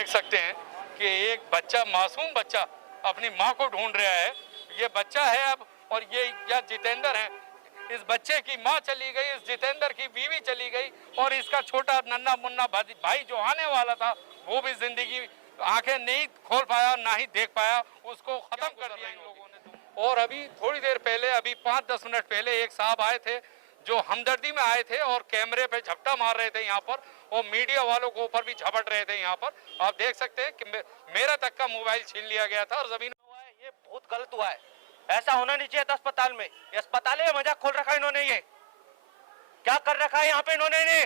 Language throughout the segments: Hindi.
देख सकते हैं कि एक बच्चा, मासूम बच्चा अपनी माँ को ढूंढ रहा है। ये बच्चा है अब, और ये या जितेंद्र है। इस बच्चे की माँ चली गई, इस जितेंद्र की बीवी चली गई, और इसका छोटा नन्ना मुन्ना भाई जो आने वाला था वो भी जिंदगी आंखें नहीं खोल पाया, ना ही देख पाया, उसको खत्म कर दिया इन लोगों ने। और अभी थोड़ी देर पहले, अभी 5-10 मिनट पहले एक साहब आए थे जो हमदर्दी में आए थे और कैमरे पे झपटा मार रहे थे यहाँ पर, और मीडिया वालों को ऊपर भी झपट रहे थे यहाँ पर। आप देख सकते हैं कि मेरा तक का मोबाइल छीन लिया गया था और जमीन में हुआ है। ये बहुत गलत हुआ है, ऐसा होना नहीं चाहिए था अस्पताल में। ये अस्पताल है, मजाक खोल रखा है इन्होंने। ये क्या कर रखा है यहाँ पे इन्होंने ने?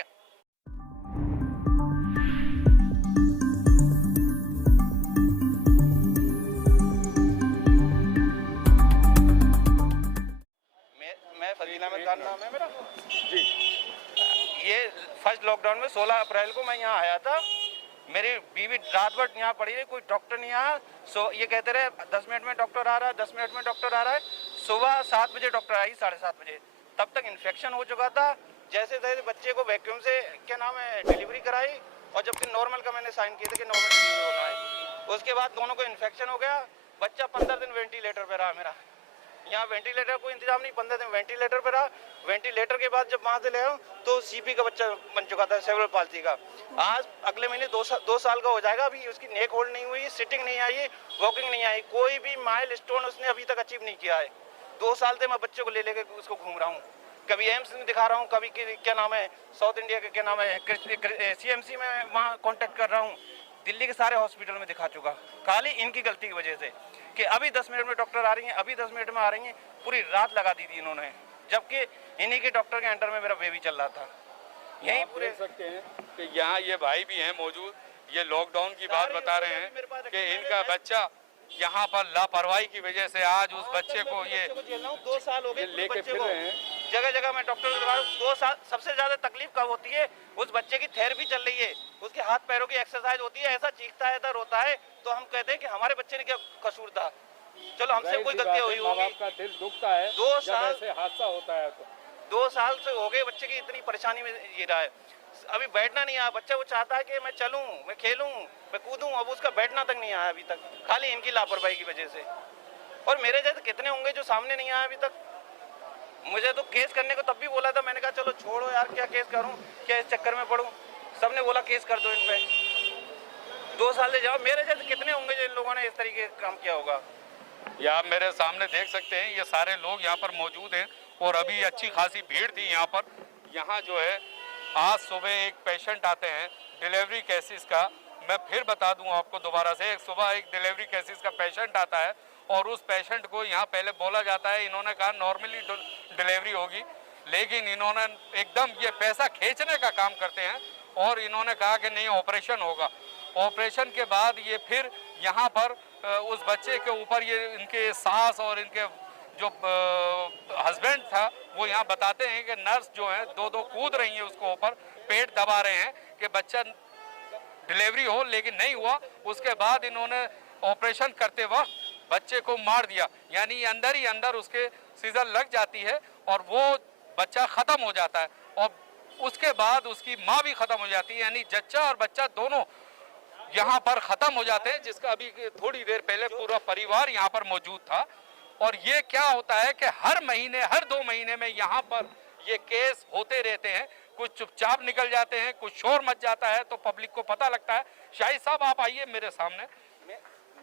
मैं फजीला में नाम है मेरा जी। ये फर्स्ट लॉकडाउन में 16 अप्रैल को मैं यहाँ आया था। मेरी बीवी रात भर यहाँ पड़ी रही, कोई डॉक्टर नहीं आया। ये कहते रहे 10 मिनट में डॉक्टर आ रहा है, 10 मिनट में डॉक्टर आ रहा है। सुबह 7 बजे डॉक्टर आई, 7:30 बजे। तब तक इन्फेक्शन हो चुका था। जैसे तैसे बच्चे को वैक्यूम से क्या नाम है डिलीवरी कराई, और जबकि नॉर्मल का मैंने साइन किया था कि नॉर्मल डिलीवरी होना है। उसके बाद दोनों को इन्फेक्शन हो गया। बच्चा 15 दिन वेंटिलेटर पर रहा मेरा। यहाँ वेंटिलेटर कोई इंतजाम नहीं, 15 दिन वेंटिलेटर पर रहा। वेंटिलेटर के बाद जब वहाँ से ले आऊँ तो सीपी का बच्चा बन चुका था, सेरेब्रल पाल्सी का। आज अगले महीने 2 साल का हो जाएगा। अभी उसकी नेक होल्ड नहीं हुई, सिटिंग नहीं आई, वॉकिंग नहीं आई, कोई भी माइल स्टोन उसने अभी तक अचीव नहीं किया है। 2 साल से मैं बच्चे को ले लेके उसको घूम रहा हूँ। कभी एम्स में दिखा रहा हूँ, कभी क्या नाम है साउथ इंडिया के क्या नाम है CMC में वहाँ कॉन्टेक्ट कर रहा हूँ। दिल्ली के सारे हॉस्पिटल में दिखा चुका, खाली इनकी गलती की वजह से कि अभी 10 मिनट में डॉक्टर आ रही हैं, अभी 10 मिनट में आ रही हैं। पूरी रात लगा दी थी इन्होंने, जबकि इन्हीं के डॉक्टर के अंडर में मेरा बेबी चल रहा था। यहीं पूरे देख सकते हैं कि यहाँ ये भाई भी हैं मौजूद। ये लॉकडाउन की बात बता रहे हैं कि इनका बच्चा यहाँ पर लापरवाही की वजह से आज उस बच्चे को ये 2 साल हो गए लेके फिर रहे हैं। जगह जगह मैं डॉक्टर से दिखा रहा हूँ। 2 साल सबसे ज्यादा तकलीफ कब होती है? उस बच्चे की थेरेपी चल रही है, उसके हाथ पैरों की एक्सरसाइज होती है, ऐसा चीखता है, ऐसा रोता है, तो हम कहते हैं कि हमारे बच्चे ने क्या कसूर था। चलो हमसे कोई गलती हुई होगी, का दिल दुखता है 2 साल ऐसे हादसा होता है तो। 2 साल से हो गए बच्चे की इतनी परेशानी में ये रहा है। अभी बैठना नहीं आया बच्चा, वो चाहता है कि मैं चलूं, मैं खेलूं, मैं कूदूं, अब उसका बैठना तक नहीं आया अभी तक, खाली इनकी लापरवाही की वजह से। और मेरे जैसे कितने होंगे जो सामने नहीं आया अभी तक। मुझे तो केस करने को तब भी बोला था, मैंने कहा चलो छोड़ो यार, क्या केस करूं, क्या इस चक्कर में पड़ूं। सबने बोला केस कर दो इन पे, 2 साल ले जाओ। मेरे जैसे कितने होंगे जो इन लोगों ने इस तरीके का काम किया होगा। ये आप मेरे सामने देख सकते हैं, ये सारे लोग यहाँ पर मौजूद हैं और अभी अच्छी खासी भीड़ थी यहाँ पर। यहाँ जो है आज सुबह एक पेशेंट आते हैं डिलीवरी केसेस का। मैं फिर बता दूं आपको दोबारा से, एक सुबह एक डिलीवरी केसेस का पेशेंट आता है और उस पेशेंट को यहाँ पहले बोला जाता है, इन्होंने कहा नॉर्मली डिलीवरी होगी, लेकिन इन्होंने एकदम ये पैसा खींचने का काम करते हैं और इन्होंने कहा कि नहीं ऑपरेशन होगा। ऑपरेशन के बाद ये फिर यहाँ पर उस बच्चे के ऊपर ये इनके सास और इनके जो हस्बैंड था वो यहाँ बताते हैं कि नर्स जो है 2-2 कूद रही है उसको ऊपर, पेट दबा रहे हैं कि बच्चा डिलीवरी हो, लेकिन नहीं हुआ। उसके बाद इन्होंने ऑपरेशन करते वक्त बच्चे को मार दिया, यानी अंदर ही अंदर उसके सीजर लग जाती है और वो बच्चा ख़त्म हो जाता है और उसके बाद उसकी माँ भी ख़त्म हो जाती है, यानी जच्चा और बच्चा दोनों यहाँ पर ख़त्म हो जाते हैं, जिसका अभी थोड़ी देर पहले पूरा परिवार यहाँ पर मौजूद था। और ये क्या होता है कि हर महीने, हर 2 महीने में यहाँ पर ये केस होते रहते हैं। कुछ चुपचाप निकल जाते हैं, कुछ शोर मच जाता है तो पब्लिक को पता लगता है। शाहिद साहब आप आइए मेरे सामने।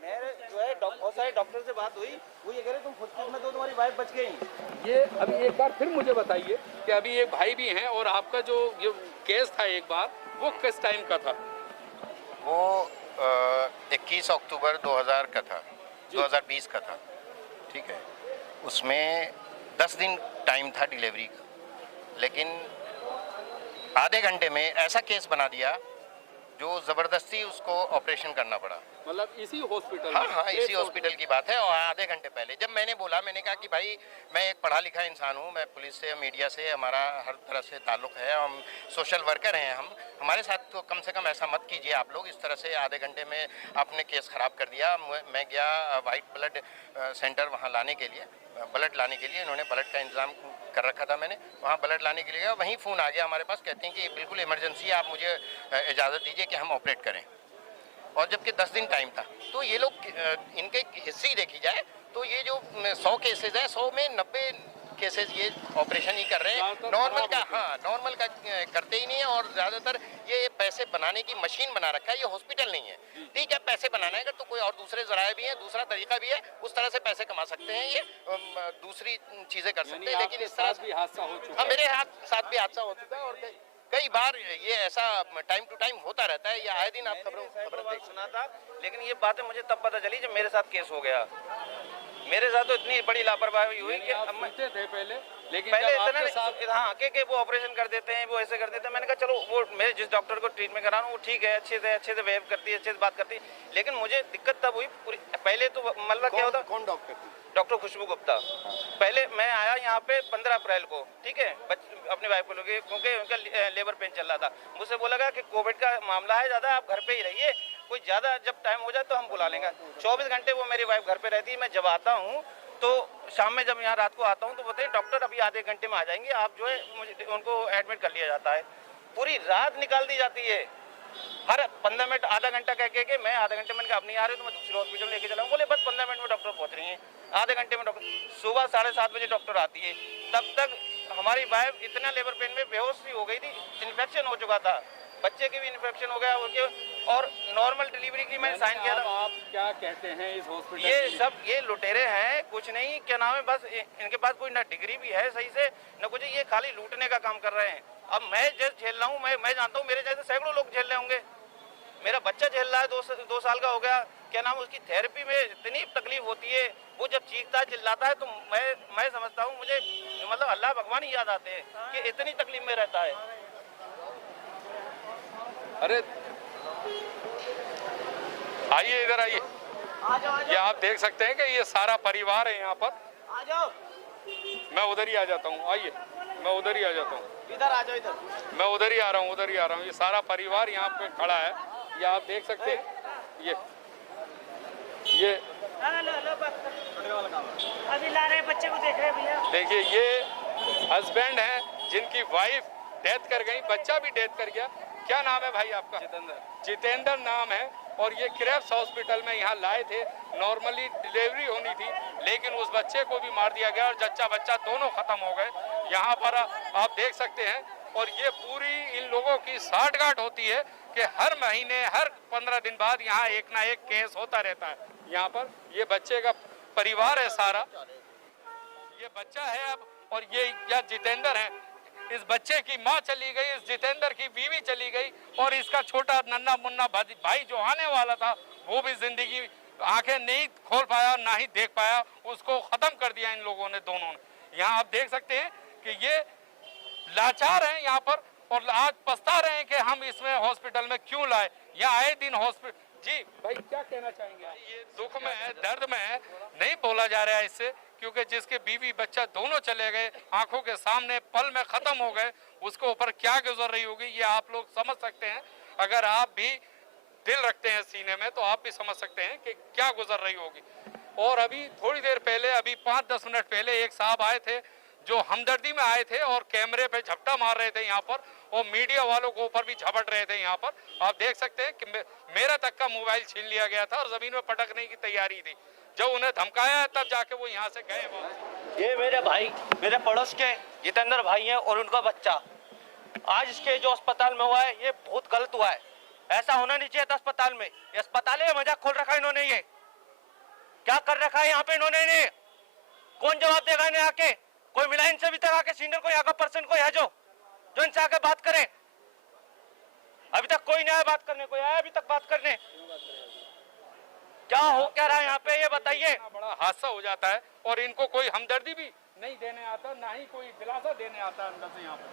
मेरे जो है बहुत सारे डॉक्टर से बात हुई, वो ये कह रहे तुम फुटपाथ में तो तुम्हारी वाइफ बच गई। ये अभी एक बार फिर मुझे बताइए कि अभी एक भाई भी हैं और आपका जो ये केस था एक बार, वो किस टाइम का था? वो 21 अक्टूबर 2000 का था, 2020 का था, ठीक है। उसमें 10 दिन टाइम था डिलीवरी का, लेकिन आधे घंटे में ऐसा केस बना दिया जो ज़बरदस्ती उसको ऑपरेशन करना पड़ा। मतलब इसी हॉस्पिटल? हाँ, इसी हॉस्पिटल की बात है। और आधे घंटे पहले जब मैंने बोला, मैंने कहा कि भाई मैं एक पढ़ा लिखा इंसान हूँ, मैं पुलिस से, मीडिया से, हमारा हर तरह से ताल्लुक़ है, हम सोशल वर्कर हैं, हम हमारे साथ तो कम से कम ऐसा मत कीजिए आप लोग। इस तरह से आधे घंटे में आपने केस ख़राब कर दिया। मैं गया वाइट ब्लड सेंटर वहाँ लाने के लिए, ब्लड लाने के लिए। इन्होंने ब्लड का इंतज़ाम कर रखा था, मैंने वहाँ ब्लड लाने के लिए गया, वहीं फ़ोन आ गया हमारे पास, कहते हैं कि बिल्कुल इमरजेंसी है, आप मुझे इजाज़त दीजिए कि हम ऑपरेट करें। और जबकि 10 दिन टाइम था। तो ये लोग इनके हिस्ट्री देखी जाए तो ये जो 100 केसेज हैं 100 में 90 केसेस ये ऑपरेशन ही कर रहे हैं। नॉर्मल का नॉर्मल का करते ही नहीं है। और ज़्यादातर ये पैसे बनाने की मशीन बना रखा है, ये हॉस्पिटल नहीं है। ठीक है, पैसे बनाना है अगर तो कोई और दूसरे जराए भी हैं, दूसरा तरीका भी है, उस तरह से पैसे कमा सकते हैं। ये दूसरी चीज़ें कर सकते हैं। लेकिन इस तरह भी हादसा हो चुका है। मेरे साथ भी हादसा हो चुका है और कई बार ये ऐसा टाइम टू टाइम होता रहता है। ये आए दिन आप खबरों सुना था, लेकिन ये बातें मुझे तब पता चली जब मेरे साथ केस हो गया। मेरे साथ तो इतनी बड़ी लापरवाही हुई कि आप सुनते थे पहले, लेकिन पहले जब इतना आपके साथ हाँ के वो ऑपरेशन कर देते हैं, वो ऐसे कर देते हैं। मैंने कहा चलो वो मैं जिस डॉक्टर को ट्रीटमेंट करा रहा हूँ वो ठीक है, अच्छे से वेव करती है, अच्छे से बात करती है। लेकिन मुझे दिक्कत तब हुई पूरी। पहले तो मतलब क्या होता, कौन डॉक्टर थी? डॉक्टर खुशबू गुप्ता। पहले मैं आया यहाँ पे 15 अप्रैल को, ठीक है, अपनी वाइफ को लेके, क्योंकि उनका लेबर पेन चल रहा था। मुझसे बोला गया कि कोविड का मामला है ज़्यादा, आप घर पे ही रहिए, कोई ज़्यादा जब टाइम हो जाए तो हम बुला लेंगे। 24 घंटे वो मेरी वाइफ घर पे रहती है। मैं जब आता हूँ तो शाम में जब यहाँ रात को आता हूँ तो बोलते हैं डॉक्टर अभी आधे घंटे में आ जाएंगे, आप जो है मुझे उनको एडमिट कर लिया जाता है। पूरी रात निकाल दी जाती है। हर 15 मिनट आधा घंटा कह के मैं आधे घंटे में आप नहीं आ रहे तो मैं दूसरे हॉस्पिटल लेके चला हूँ। बोले बस 15 मिनट में डॉक्टर पहुँच रही हैं, आधे घंटे में डॉक्टर। सुबह 7:30 बजे डॉक्टर आती है। तब तक हमारी वाइफ इतना लेबर पेन में बेहोश सी हो गई थी, इन्फेक्शन हो चुका था, बच्चे के भी इन्फेक्शन हो गया उनके, और नॉर्मल डिलीवरी की मैंने साइन किया था। आप क्या कहते हैं इस हॉस्पिटल? ये सब ये लुटेरे हैं, कुछ नहीं। क्या नाम है, बस इनके पास कोई ना डिग्री भी है सही से न कुछ, ये खाली लूटने का काम कर रहे हैं। अब मैं जैसे झेल रहा हूँ, मैं जानता हूँ मेरे जैसे सैकड़ों लोग झेल रहे होंगे। मेरा बच्चा झेल रहा है, 2 साल का हो गया। क्या नाम, उसकी थेरेपी में इतनी तकलीफ होती है, वो जब चीखता है चिल्लाता है तो मैं समझता हूँ, मुझे मतलब अल्लाह भगवान ही याद आते हैं कि इतनी तकलीफ में रहता है। अरे आइए, इधर आइए। ये आप देख सकते हैं कि ये सारा परिवार है यहाँ पर। आ जाओ, मैं उधर ही आ जाता हूँ, आइए, मैं उधर ही आ जाता हूँ। इधर आ जाओ, इधर मैं उधर ही आ रहा हूँ, उधर ही आ रहा हूँ। ये सारा परिवार यहाँ पे खड़ा है, ये आप देख सकते हैं। ये अभी ला रहे बच्चे को, देख रहे हैं भैया। देखिए, ये हस्बैंड हैं जिनकी वाइफ डेथ कर गई, बच्चा भी डेथ कर गया। क्या नाम है भाई आपका? जितेंद्र नाम है। और ये क्रेप्स हॉस्पिटल में यहाँ लाए थे, नॉर्मली डिलीवरी होनी थी, लेकिन उस बच्चे को भी मार दिया गया और जच्चा बच्चा दोनों खत्म हो गए। यहाँ पर आप देख सकते हैं। और ये पूरी इन लोगों की साठगांठ होती है कि हर महीने, हर 15 दिन बाद यहाँ एक ना एक केस होता रहता है। यहाँ पर ये बच्चे का परिवार है सारा, ये बच्चा है अब, और ये जितेंद्र है। इस बच्चे की माँ चली गई, इस जितेंद्र की बीवी चली गई, और इसका छोटा नन्ना मुन्ना भाई जो आने वाला था वो भी जिंदगी आंखें नहीं खोल पाया, ना ही देख पाया, उसको खत्म कर दिया इन लोगों ने, दोनों ने। यहाँ आप देख सकते हैं कि ये लाचार हैं यहाँ पर, और आज पछता रहे हैं कि हम इसमें हॉस्पिटल में क्यों लाए। यहाँ आए दिन हॉस्पिटल। जी भाई, क्या कहना चाहेंगे? ये दुख में है, दर्द में है, नहीं बोला जा रहा है इससे, क्योंकि जिसके बीवी बच्चा दोनों चले गए, आंखों के सामने पल में खत्म हो गए, उसके ऊपर क्या गुजर रही होगी ये आप लोग समझ सकते हैं। अगर आप भी दिल रखते हैं सीने में तो आप भी समझ सकते हैं कि क्या गुजर रही होगी। और अभी थोड़ी देर पहले, अभी 5-10 मिनट पहले एक साहब आए थे जो हमदर्दी में आए थे और कैमरे पे झपटा मार रहे थे यहाँ पर, और मीडिया वालों को ऊपर भी झपट रहे थे यहाँ पर। आप देख सकते हैं कि मेरा तक का मोबाइल छीन लिया गया था और जमीन में पटकने की तैयारी थी। जब उन्हें धमकाया तब जाके वो यहाँ से गए। ये मेरे भाई, मेरे पड़ोस के जितेंद्र भाई हैं और उनका बच्चा आज इसके जो अस्पताल में हुआ है, ये बहुत गलत हुआ है। ऐसा होना नहीं चाहिए था अस्पताल में। ये अस्पताल है, मजाक खोल रखा है इन्होंने। ये क्या कर रखा है यहाँ पे इन्होंने? कौन जवाब देगा इन्हें आके? कोई मिला इनसे अभी तक आके? सीनियर को, यहाँ का पर्सन को है जो इनसे आके बात करे? अभी तक कोई नहीं आया बात करने, कोई आया अभी तक बात करने? क्या हो क्या रहा है यहाँ पे, ये बताइए। बड़ा हादसा हो जाता है और इनको कोई हमदर्दी भी नहीं देने आता, ना ही कोई दिलासा देने आता अंदर से यहाँ पर।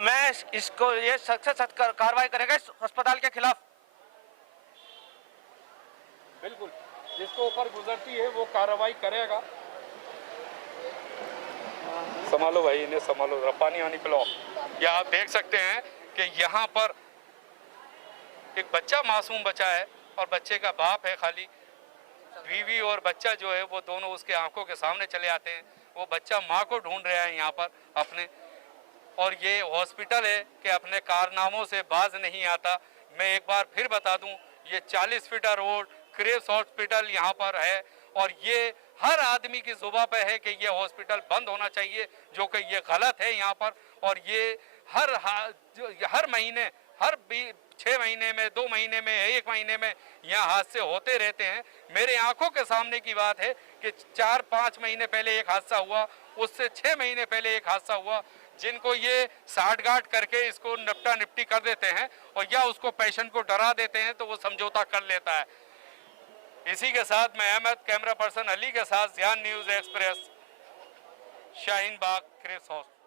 मैं इसको ये सख्त से सख्त कार्रवाई करेगा इस अस्पताल के खिलाफ। बिल्कुल, जिसको ऊपर गुजरती है वो कार्रवाई करेगा। संभालो भाई, इन्हें संभालो, पानी वानी पिलाओ। या आप देख सकते हैं कि यहाँ पर एक बच्चा, मासूम बच्चा है, और बच्चे का बाप है खाली। बीवी और बच्चा जो है वो दोनों उसके आंखों के सामने चले आते हैं। वो बच्चा माँ को ढूंढ रहा है यहाँ पर अपने, और ये हॉस्पिटल है कि अपने कारनामों से बाज नहीं आता। मैं एक बार फिर बता दूं, ये 40 फीटा रोड क्रिप्स हॉस्पिटल यहाँ पर है और ये हर आदमी की जुबान पे है कि ये हॉस्पिटल बंद होना चाहिए, जो कि ये गलत है यहाँ पर। और ये हर महीने, हर 6 महीने में, 2 महीने में, 1 महीने में यहाँ हादसे होते रहते हैं। मेरे आंखों के सामने की बात है कि 4-5 महीने पहले एक हादसा हुआ, उससे 6 महीने पहले एक हादसा हुआ। जिनको ये साठगांठ करके इसको निपटा निपटी कर देते हैं और या उसको पेशेंट को डरा देते हैं तो वो समझौता कर लेता है। इसी के साथ मैं अहमद, कैमरा पर्सन अली के साथ ज़ियान news express, Shaheen Bagh, Cripps hospital.